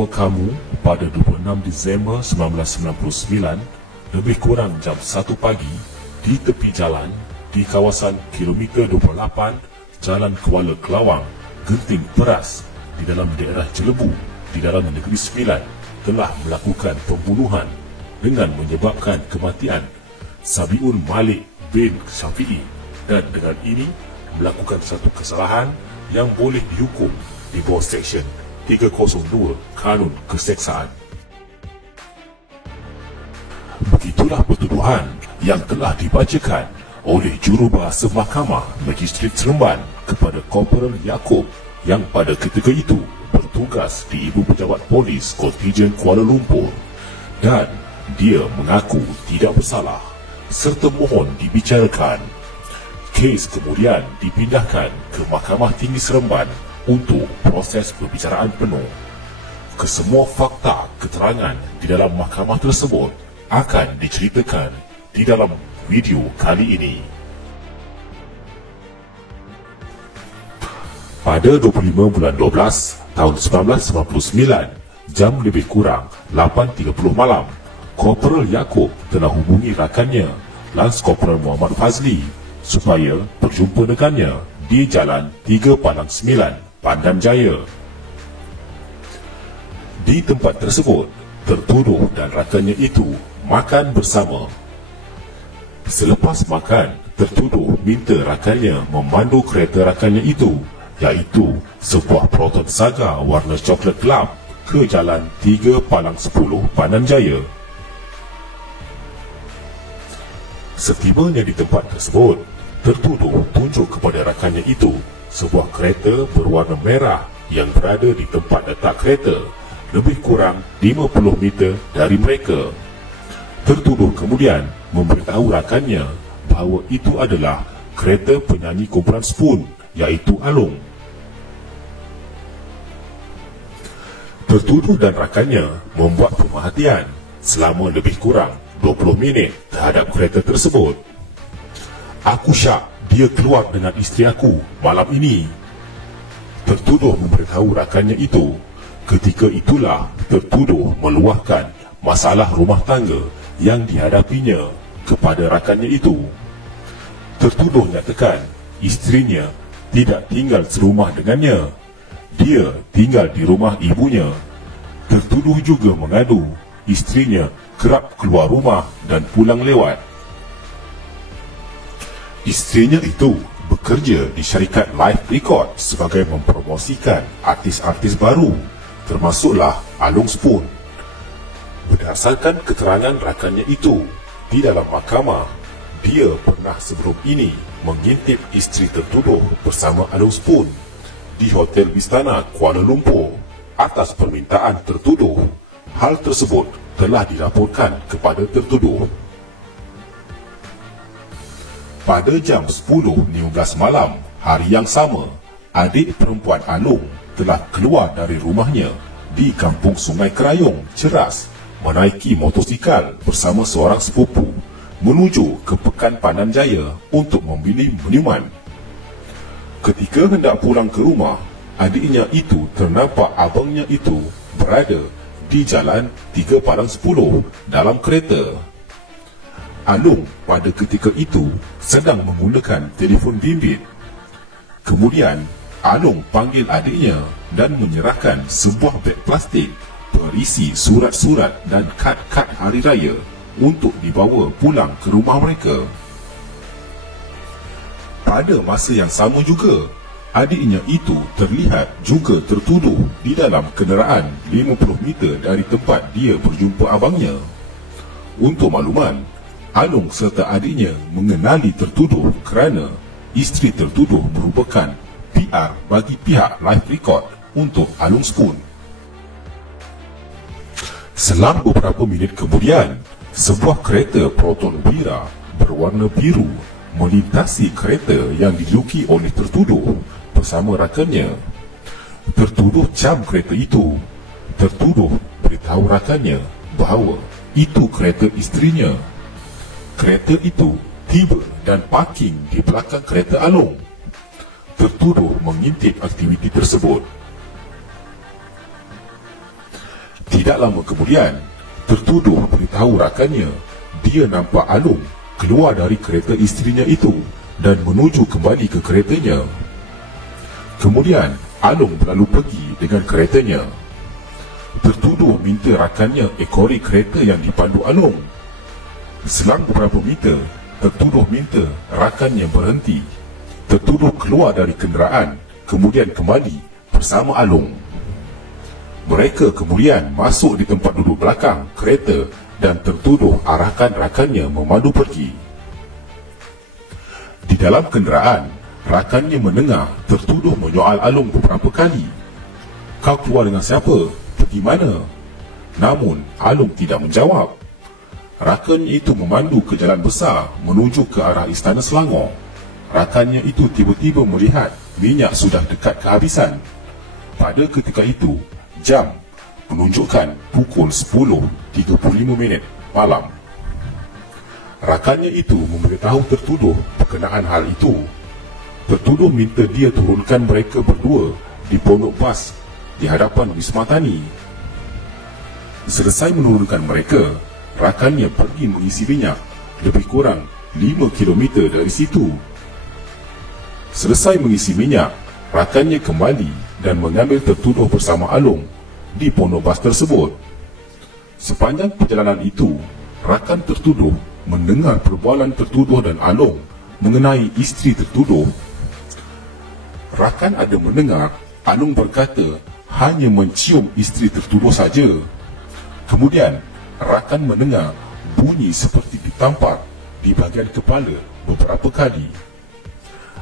bahawa kamu pada 26 Disember 1999 lebih kurang jam 1 pagi di tepi jalan di kawasan kilometer 28 Jalan Kuala Kelawang, Genting Peras di dalam daerah Jelebu di dalam Negeri Sembilan telah melakukan pembunuhan dengan menyebabkan kematian Sabiun Malik bin Syafi'i dan dengan ini melakukan satu kesalahan yang boleh dihukum di bawah Seksyen 302 Kanun Keseksaan. Begitulah pertuduhan yang telah dibacakan oleh Jurubahasa Mahkamah Magistrat Seremban kepada Korporal Yaakob yang pada ketika itu bertugas di Ibu Pejabat Polis Kontijen Kuala Lumpur, dan dia mengaku tidak bersalah serta mohon dibicarakan. Kes kemudian dipindahkan ke Mahkamah Tinggi Seremban untuk proses perbicaraan penuh. Kesemua fakta keterangan di dalam mahkamah tersebut akan diceritakan di dalam video kali ini. Pada 25 bulan 12 tahun 1999, jam lebih kurang 8.30 malam, Korporal Yaakob telah hubungi rakannya, Lans Korporal Muhammad Fazli, supaya berjumpa dengannya di Jalan 3 Padang 9, Pandan Jaya. Di tempat tersebut, tertuduh dan rakannya itu makan bersama. Selepas makan, tertuduh minta rakannya memandu kereta rakannya itu, iaitu sebuah Proton Saga warna coklat gelap, ke Jalan 3 Palang 10 Pandan Jaya. Setibanya di tempat tersebut, tertuduh tunjuk kepada rakannya itu sebuah kereta berwarna merah yang berada di tempat letak kereta, lebih kurang 50 meter dari mereka. Tertuduh kemudian memberitahu rakannya bahawa itu adalah kereta penyanyi kumpulan Spoon, iaitu Alung. Tertuduh dan rakannya membuat pemerhatian selama lebih kurang 20 minit terhadap kereta tersebut. "Aku syak dia keluar dengan isteri aku malam ini," tertuduh memberitahu rakannya itu. Ketika itulah tertuduh meluahkan masalah rumah tangga yang dihadapinya kepada rakannya itu. Tertuduh nyatakan isterinya tidak tinggal serumah dengannya, dia tinggal di rumah ibunya. Tertuduh juga mengadu isterinya kerap keluar rumah dan pulang lewat. Isterinya itu bekerja di syarikat Live Record sebagai mempromosikan artis-artis baru, termasuklah Alung Spoon. Berdasarkan keterangan rakannya itu di dalam mahkamah, dia pernah sebelum ini mengintip isteri tertuduh bersama Alung Spoon di Hotel Istana Kuala Lumpur atas permintaan tertuduh. Hal tersebut telah dilaporkan kepada tertuduh. Pada jam 10.15 malam hari yang sama, adik perempuan Alung telah keluar dari rumahnya di Kampung Sungai Kerayung, Ceras, menaiki motosikal bersama seorang sepupu menuju ke Pekan Pandan Jaya untuk membeli minuman. Ketika hendak pulang ke rumah, adiknya itu ternampak abangnya itu berada di Jalan 3 Padang 10 dalam kereta. Alung pada ketika itu sedang menggunakan telefon bimbit. Kemudian Alung panggil adiknya dan menyerahkan sebuah beg plastik berisi surat-surat dan kad-kad hari raya untuk dibawa pulang ke rumah mereka. Pada masa yang sama juga, adiknya itu terlihat juga tertuduh di dalam kenderaan 50 meter dari tempat dia berjumpa abangnya. Untuk makluman, Alung serta adiknya mengenali tertuduh kerana isteri tertuduh merupakan PR bagi pihak Live Record untuk Alung Spoon. Selang beberapa minit kemudian, sebuah kereta Proton Wira berwarna biru melintasi kereta yang diduduki oleh tertuduh bersama rakannya. Tertuduh jam kereta itu. Tertuduh beritahu rakannya bahawa itu kereta isterinya. Kereta itu tiba dan parking di belakang kereta Alung. Tertuduh mengintip aktiviti tersebut. Tidak lama kemudian, tertuduh beritahu rakannya dia nampak Alung keluar dari kereta isterinya itu dan menuju kembali ke keretanya. Kemudian, Alung berlalu pergi dengan keretanya. Tertuduh minta rakannya ekori kereta yang dipandu Alung. Selang beberapa meter, tertuduh minta rakannya berhenti. Tertuduh keluar dari kenderaan, kemudian kembali bersama Alung. Mereka kemudian masuk di tempat duduk belakang kereta dan tertuduh arahkan rakannya memandu pergi. Di dalam kenderaan, rakannya mendengar tertuduh menyoal Alung beberapa kali. "Kau keluar dengan siapa? Pergi mana?" Namun, Alung tidak menjawab. Rakannya itu memandu ke jalan besar menuju ke arah Istana Selangor. Rakannya itu tiba-tiba melihat minyak sudah dekat kehabisan. Pada ketika itu, jam menunjukkan pukul 10.35 malam. Rakannya itu memberitahu tertuduh berkenaan hal itu. Tertuduh minta dia turunkan mereka berdua di pondok bas di hadapan Wisma Tani. Selesai menurunkan mereka, rakannya pergi mengisi minyak lebih kurang 5 km dari situ. Selesai mengisi minyak, rakannya kembali dan mengambil tertuduh bersama Alung di pondok bas tersebut. Sepanjang perjalanan itu, rakan tertuduh mendengar perbualan tertuduh dan Alung mengenai isteri tertuduh. Rakan ada mendengar Alung berkata hanya mencium isteri tertuduh saja. Kemudian, rakan mendengar bunyi seperti ditampar di bahagian kepala beberapa kali.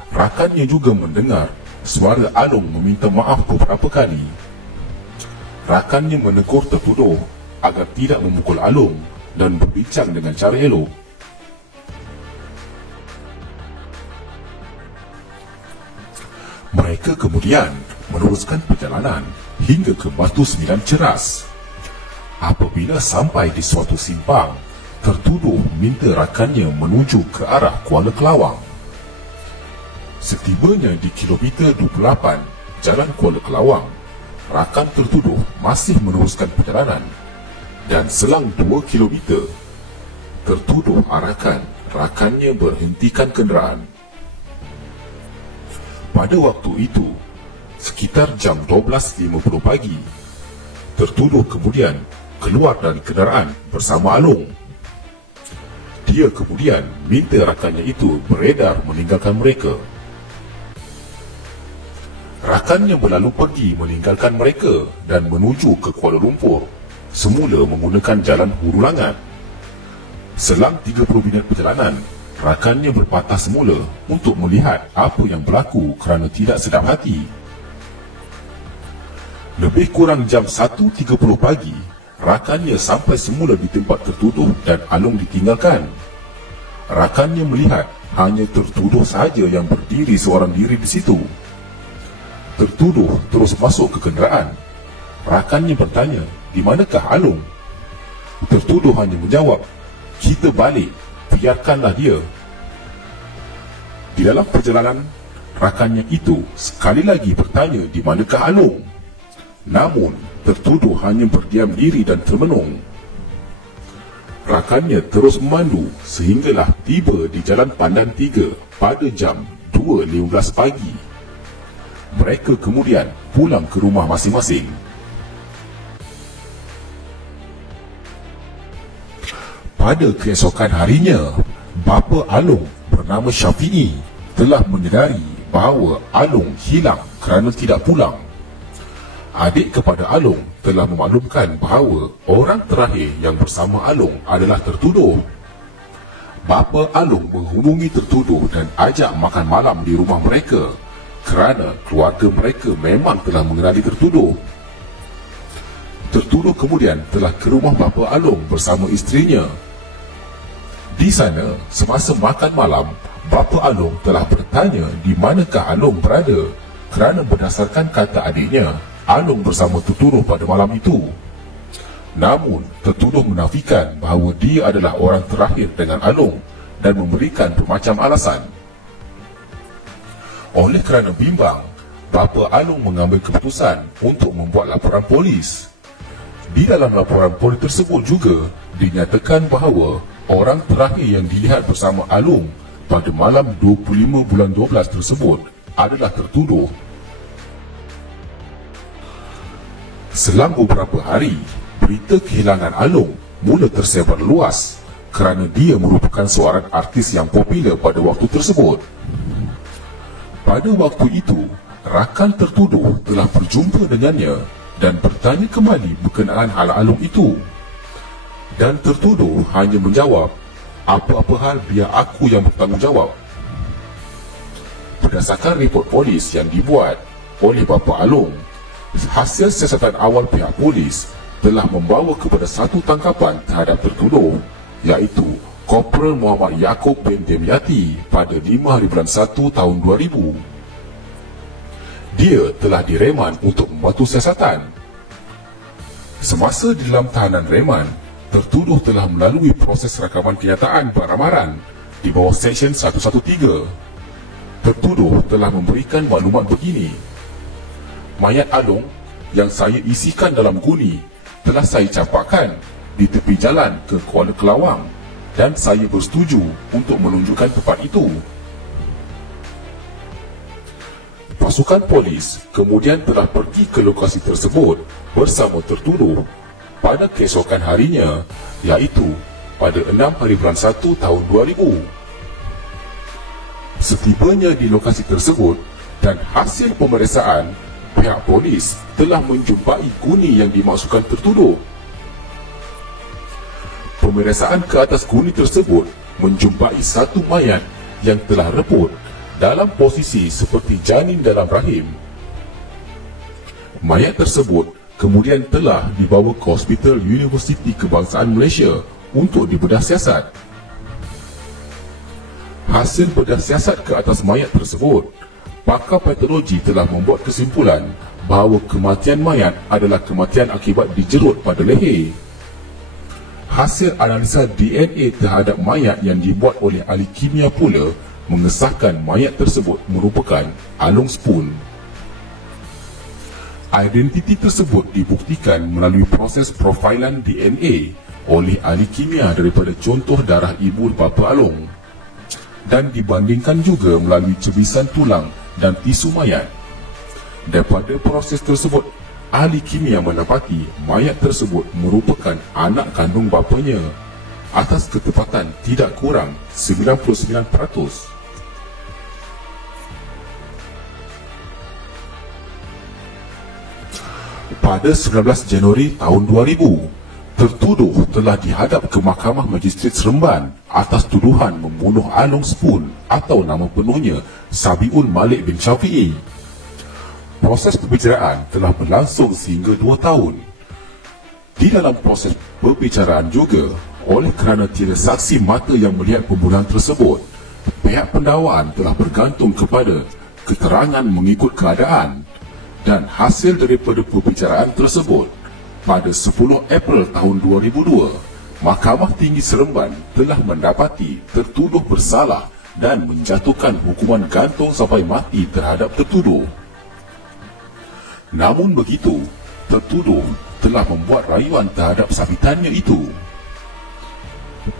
Rakannya juga mendengar suara Alung meminta maaf beberapa kali. Rakannya menegur tertuduh agar tidak memukul Alung dan berbincang dengan cara elok. Mereka kemudian meneruskan perjalanan hingga ke Batu Sembilan Ceras. Apabila sampai di suatu simpang, tertuduh minta rakannya menuju ke arah Kuala Kelawang. Setibanya di kilometer 28 Jalan Kuala Kelawang, rakan tertuduh masih meneruskan perjalanan dan selang 2 km, tertuduh arahkan rakannya berhentikan kenderaan. Pada waktu itu, sekitar jam 12.50 pagi, tertuduh kemudian keluar dari kenderaan bersama Alung. Dia kemudian minta rakannya itu beredar meninggalkan mereka. Rakannya berlalu pergi meninggalkan mereka dan menuju ke Kuala Lumpur, semula menggunakan jalan Hurulangan. Selang 30 minit perjalanan, rakannya berpatah semula untuk melihat apa yang berlaku kerana tidak sedap hati. Lebih kurang jam 1.30 pagi, rakannya sampai semula di tempat tertuduh dan Alung ditinggalkan. Rakannya melihat hanya tertuduh sahaja yang berdiri seorang diri di situ. Tertuduh terus masuk ke kenderaan. Rakannya bertanya, "Di manakah Alung?" Tertuduh hanya menjawab, "Kita balik, biarkanlah dia." Di dalam perjalanan, rakannya itu sekali lagi bertanya di manakah Alung. Namun, tertuduh hanya berdiam diri dan termenung. Rakannya terus memandu sehinggalah tiba di Jalan Pandan 3 pada jam 2.15 pagi. Mereka kemudian pulang ke rumah masing-masing. Pada keesokan harinya, bapa Alung bernama Syafi'i telah menyedari bahawa Alung hilang kerana tidak pulang. Adik kepada Alung telah memaklumkan bahawa orang terakhir yang bersama Alung adalah tertuduh. Bapa Alung menghubungi tertuduh dan ajak makan malam di rumah mereka kerana keluarga mereka memang telah mengenali tertuduh. Tertuduh kemudian telah ke rumah bapa Alung bersama isterinya. Di sana, semasa makan malam, bapa Alung telah bertanya di manakah Alung berada kerana berdasarkan kata adiknya, Alung bersama tertuduh pada malam itu. Namun, tertuduh menafikan bahawa dia adalah orang terakhir dengan Alung dan memberikan bermacam alasan. Oleh kerana bimbang, bapa Alung mengambil keputusan untuk membuat laporan polis. Di dalam laporan polis tersebut juga dinyatakan bahawa orang terakhir yang dilihat bersama Alung pada malam 25 bulan 12 tersebut adalah tertuduh. Selang beberapa hari, berita kehilangan Alung mula tersebar luas kerana dia merupakan seorang artis yang popular pada waktu tersebut. Pada waktu itu, rakan tertuduh telah berjumpa dengannya dan bertanya kembali berkenaan hal Alung itu. Dan tertuduh hanya menjawab, "Apa-apa hal biar aku yang bertanggungjawab." Berdasarkan report polis yang dibuat oleh bapa Alung, hasil siasatan awal pihak polis telah membawa kepada satu tangkapan terhadap tertuduh, iaitu Korporal Muhammad Yaakob bin Demyati pada 5 hari bulan 1 tahun 2000. Dia telah direman untuk membantu siasatan. Semasa di dalam tahanan reman, tertuduh telah melalui proses rakaman kenyataan beramaran di bawah Seksyen 113. Tertuduh telah memberikan maklumat begini: "Mayat Alung yang saya isikan dalam guni telah saya campakkan di tepi jalan ke Kuala Kelawang dan saya bersetuju untuk menunjukkan tempat itu." Pasukan polis kemudian telah pergi ke lokasi tersebut bersama tertuduh pada keesokan harinya, iaitu pada 6 hari bulan 1 tahun 2000. Setibanya di lokasi tersebut dan hasil pemeriksaan, pihak polis telah menjumpai guni yang dimaksudkan tertuduh. Pemeriksaan ke atas guni tersebut menjumpai satu mayat yang telah reput dalam posisi seperti janin dalam rahim. Mayat tersebut kemudian telah dibawa ke Hospital Universiti Kebangsaan Malaysia untuk dibedah siasat. Hasil bedah siasat ke atas mayat tersebut, pakar patologi telah membuat kesimpulan bahawa kematian mayat adalah kematian akibat dijerut pada leher. Hasil analisa DNA terhadap mayat yang dibuat oleh ahli kimia pula mengesahkan mayat tersebut merupakan Alung Spoon. Identiti tersebut dibuktikan melalui proses profilan DNA oleh ahli kimia daripada contoh darah ibu bapa Alung dan dibandingkan juga melalui cebisan tulang dan tisu mayat. Daripada proses tersebut, ahli kimia mendapati mayat tersebut merupakan anak kandung bapanya atas ketepatan tidak kurang 99%. Pada 19 Januari tahun 2000, tertuduh telah dihadap ke Mahkamah Magistrate Seremban atas tuduhan membunuh Alung Spoon atau nama penuhnya Sabiul Malik bin Syafi'i. Proses perbicaraan telah berlangsung sehingga 2 tahun. Di dalam proses perbicaraan juga, oleh kerana tiada saksi mata yang melihat pembunuhan tersebut, pihak pendakwaan telah bergantung kepada keterangan mengikut keadaan. Dan hasil daripada perbicaraan tersebut, pada 10 April tahun 2002, Mahkamah Tinggi Seremban telah mendapati tertuduh bersalah dan menjatuhkan hukuman gantung sampai mati terhadap tertuduh. Namun begitu, tertuduh telah membuat rayuan terhadap sabitannya itu.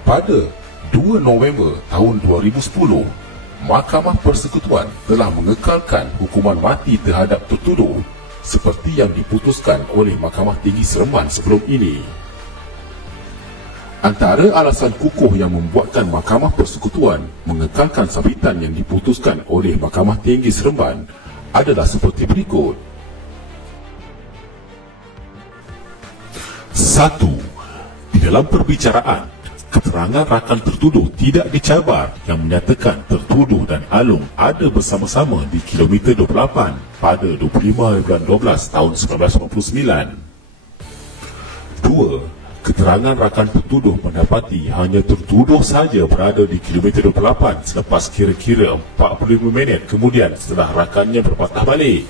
Pada 2 November tahun 2010, Mahkamah Persekutuan telah mengekalkan hukuman mati terhadap tertuduh seperti yang diputuskan oleh Mahkamah Tinggi Seremban sebelum ini. Antara alasan kukuh yang membuatkan Mahkamah Persekutuan mengekalkan sabitan yang diputuskan oleh Mahkamah Tinggi Seremban adalah seperti berikut. 1. Di dalam perbicaraan, keterangan rakan tertuduh tidak dicabar yang menyatakan tertuduh dan Alung ada bersama-sama di kilometer 28 pada 25 bulan 12 tahun 1999. 2. Keterangan rakan tertuduh mendapati hanya tertuduh saja berada di kilometer 28 selepas kira-kira 45 minit kemudian setelah rakannya berpatah balik.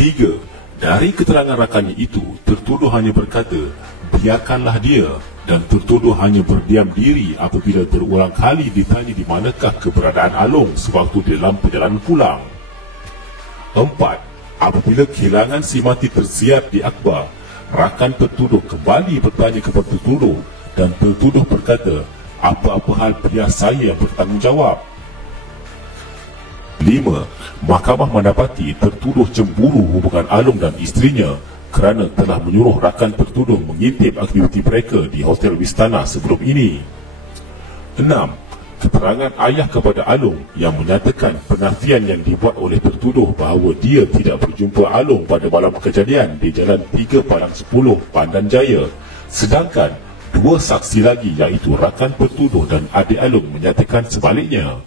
3. Dari keterangan rakannya itu, tertuduh hanya berkata, biarkanlah dia, dan tertuduh hanya berdiam diri apabila berulang kali ditanya di manakah keberadaan Alung sewaktu dalam perjalanan pulang. 4. Apabila kehilangan si mati tersiar di akhbar, rakan tertuduh kembali bertanya kepada tertuduh dan tertuduh berkata, apa-apa hal biar saya yang bertanggungjawab. 5. Mahkamah mendapati tertuduh cemburu hubungan Along dan isterinya kerana telah menyuruh rakan tertuduh mengintip aktiviti mereka di Hotel Wistana sebelum ini. 6. Keterangan ayah kepada Along yang menyatakan penafian yang dibuat oleh tertuduh bahawa dia tidak berjumpa Along pada malam kejadian di Jalan 3 Padang 10, Pandan Jaya, sedangkan 2 saksi lagi iaitu rakan tertuduh dan adik Along menyatakan sebaliknya.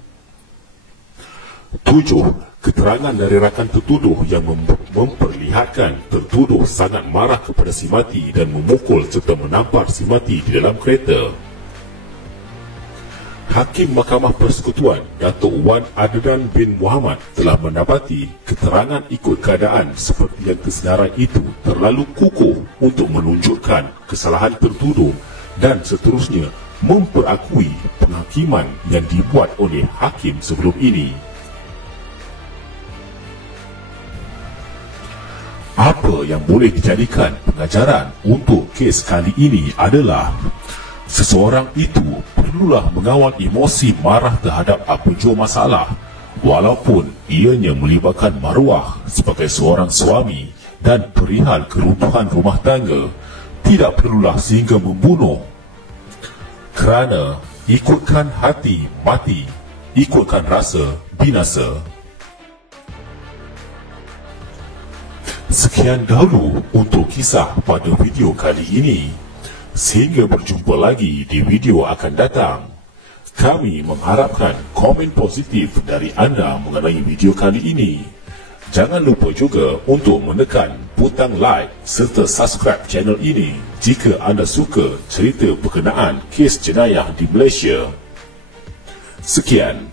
7. Keterangan dari rakan tertuduh yang memperlihatkan tertuduh sangat marah kepada si mati dan memukul serta menampar si mati di dalam kereta. Hakim Mahkamah Persekutuan Datuk Wan Adnan bin Muhammad telah mendapati keterangan ikut keadaan seperti yang tersenarai itu terlalu kukuh untuk menunjukkan kesalahan tertuduh dan seterusnya memperakui penghakiman yang dibuat oleh hakim sebelum ini. Apa yang boleh dijadikan pengajaran untuk kes kali ini adalah seseorang itu perlulah mengawal emosi marah terhadap apa jua masalah walaupun ianya melibatkan maruah sebagai seorang suami dan perihal keruntuhan rumah tangga. Tidak perlulah sehingga membunuh kerana ikutkan hati mati, ikutkan rasa binasa. Sekian dahulu untuk kisah pada video kali ini. Sehingga berjumpa lagi di video akan datang. Kami mengharapkan komen positif dari anda mengenai video kali ini. Jangan lupa juga untuk menekan butang like serta subscribe channel ini jika anda suka cerita berkenaan kes jenayah di Malaysia. Sekian.